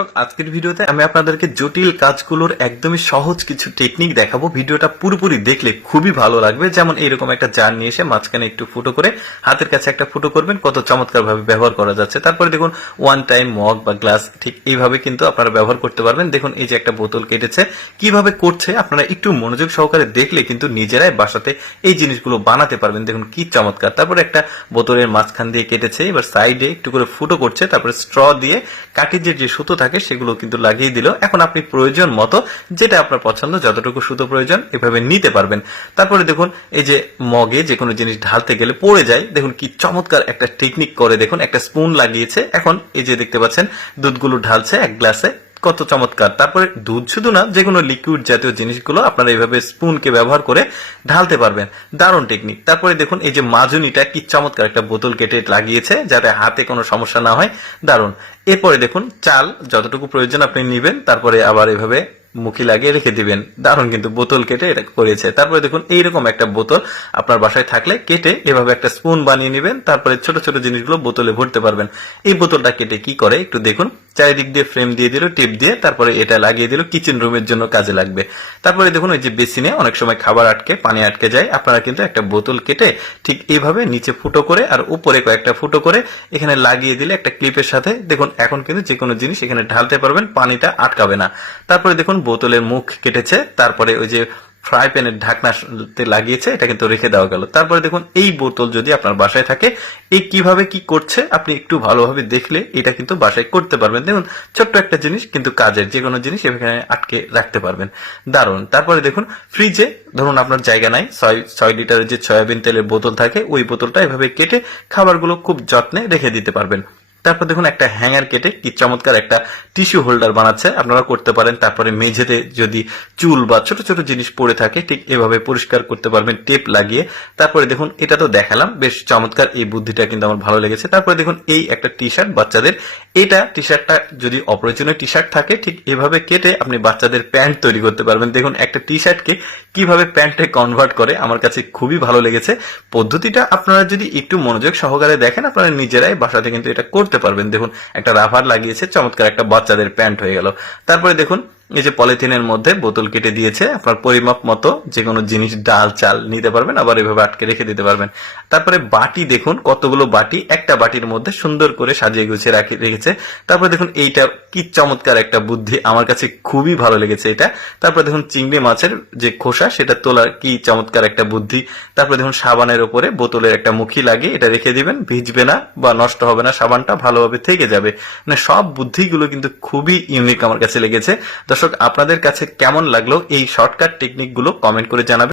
দর্শক, আজকের ভিডিওতে আমি আপনাদেরকে জটিল কাজগুলোর একদমই সহজ কিছু টেকনিক দেখাবো। ভিডিওটা পুরোপুরি দেখলে খুবই ভালো লাগবে। যেমন এইরকম একটা জার নিয়ে এসে মাঝখানে একটু ফুটো করে হাতের কাছে একটা ফুটো করবেন, কত চমৎকার ভাবে ব্যবহার করা যাচ্ছে। তারপরে দেখুন ওয়ান টাইম মগ বা গ্লাস ঠিক এইভাবে কিন্তু আপনারা ব্যবহার করতে পারবেন। দেখুন, এই যে একটা বোতল কেটেছে, কীভাবে করছে, আপনারা একটু মনোযোগ সহকারে দেখলে কিন্তু নিজেরাই বাসাতে এই জিনিসগুলো বানাতে পারবেন। দেখুন, কি চমৎকার। তারপরে একটা বোতলের মাঝখান দিয়ে কেটেছে, এবার সাইডে একটু করে ফুটো করছে, তারপরে স্ট্র দিয়ে কাঠিজের যে সুতো থাকে সেগুলো কিন্তু লাগিয়ে দিল এখন আপনি প্রয়োজন মতো যেটা আপনার পছন্দ, যতটুকু সুতো প্রয়োজন, এভাবে নিতে পারবেন। তারপরে দেখুন, এই যে মগে যে কোনো জিনিস ঢালতে গেলে পড়ে যায়। দেখুন কি চমৎকার একটা টেকনিক করে। দেখুন, একটা স্পুন লাগিয়েছে। এখন এই যে দেখতে পাচ্ছেন, দুধগুলো ঢালছে এক গ্লাসে কত চমৎকার। তারপরে দুধ শুধু না যে কোনো লিকুইড জাতীয় জিনিসগুলো আপনারা এইভাবে স্পুনকে ব্যবহার করে ঢালতে পারবেন। দারুণ টেকনিক তারপরে দেখুন, এই যে মাজুনিটা কি চমৎকার একটা বোতল কেটে লাগিয়েছে, যাতে হাতে কোনো সমস্যা না হয়। দারুণ। এরপরে দেখুন, চাল যতটুকু প্রয়োজন আপনি নেবেন, তারপরে আবার এভাবে মুখে লাগিয়ে রেখে দিবেন। দারুণ কিন্তু বোতল কেটে এটা করেছে। তারপরে দেখুন, এইরকম একটা বোতল আপনার বাসায় থাকলে কেটে এভাবে একটা স্পুন বানিয়ে নেবেন, তারপরে ছোট ছোট জিনিসগুলো বোতলে ভরতে পারবেন। এই বোতলটা কেটে কি করে একটু দেখুন। চারিদিক দিয়ে ফ্রেম দিয়ে দিল টিপ দিয়ে তারপরে এটা লাগিয়ে দিল কিচেন রুমের জন্য কাজে লাগবে। তারপরে দেখুন ওই যে বেসিনে অনেক সময় খাবার আটকে, পানি আটকে যায়, আপনারা কিন্তু একটা বোতল কেটে ঠিক এইভাবে নিচে ফুটো করে আর উপরে কয়েকটা ফুটো করে এখানে লাগিয়ে দিলে একটা ক্লিপের সাথে দেখুন এখন কিন্তু যে কোনো জিনিস এখানে ঢালতে পারবেন, পানিটা আটকাবে না। তারপরে দেখুন বোতলের মুখ কেটেছে, তারপরে ওই যে ফ্রাই প্যানের ঢাকনাতে লাগিয়েছে এটা কিন্তু রেখে দেওয়া গেল। তারপরে দেখুন, এই বোতল যদি আপনার বাসায় থাকে এই কীভাবে কি করছে, আপনি একটু ভালোভাবে দেখলে এটা কিন্তু বাসায় করতে পারবেন। দেখুন, ছোট্ট একটা জিনিস, কিন্তু কাজের যে কোনো জিনিস এখানে আটকে রাখতে পারবেন। দারুণ। তারপরে দেখুন ফ্রিজে ধরুন আপনার জায়গা নাই, ছয় ছয় লিটারের যে সয়াবিন তেলের বোতল থাকে, ওই বোতলটা এভাবে কেটে খাবারগুলো খুব যত্নে রেখে দিতে পারবেন। তারপর দেখুন একটা হ্যাঙ্গার কেটে কি চমৎকার একটা টিস্যু হোল্ডার বানাচ্ছে। আপনারা করতে পারেন, তারপরে মেঝেতে যদি চুল বা ছোট ছোট জিনিস পড়ে থাকে, ঠিক এভাবে পরিষ্কার করতে পারবেন টেপ লাগিয়ে। তারপরে দেখুন, এটা তো দেখালাম, বেশ চমৎকার, এই বুদ্ধিটা কিন্তু আমার ভালো লেগেছে। তারপরে দেখুন, এই একটা টি শার্ট বাচ্চাদের, এটা টি শার্টটা যদি অপ্রয়োজনীয় টি শার্ট থাকে, ঠিক এভাবে কেটে আপনি বাচ্চাদের প্যান্ট তৈরি করতে পারবেন। দেখুন, একটা টি শার্টকে কীভাবে প্যান্টে কনভার্ট করে, আমার কাছে খুবই ভালো লেগেছে। পদ্ধতিটা আপনারা যদি একটু মনোযোগ সহকারে দেখেন, আপনারা নিজেরাই বাসাতে কিন্তু এটা পারবেন। দেখুন একটা রাফার লাগিয়েছে চমৎকার একটা বাচ্চাদের প্যান্ট হয়ে গেল। তারপরে দেখুন এই যে পলিথিনের মধ্যে বোতল কেটে দিয়েছে, আপনার পরিমাপ মতো যে কোনো জিনিস, ডাল, চাল নিতে পারবেন, আবার এভাবে আটকে রেখে দিতে পারবেন। তারপরে বাটি দেখুন, কতগুলো বাটি, একটা বাটির মধ্যে সুন্দর করে সাজিয়ে গুছিয়ে রাখি, রেখেছে। তারপরে দেখুন, এইটা কি চমৎকার একটা বুদ্ধি, আমার কাছে খুবই ভালো লেগেছে এটা। তারপরে দেখুন, চিংড়ি মাছের যে খোসা, সেটা তোলার কি চমৎকার একটা বুদ্ধি। তারপরে দেখুন, সাবানের উপরে বোতলের একটা মুখি লাগিয়ে এটা রেখে দিবেন, ভিজবে না বা নষ্ট হবে না, সাবানটা ভালোভাবে থেকে যাবে। মানে সব বুদ্ধিগুলো কিন্তু খুবই ইউনিক আমার কাছে লেগেছে। দর্শক আপনাদের কাছে কেমন লাগল এই শর্টকাট টেকনিকগুলো কমেন্ট করে জানাবেন।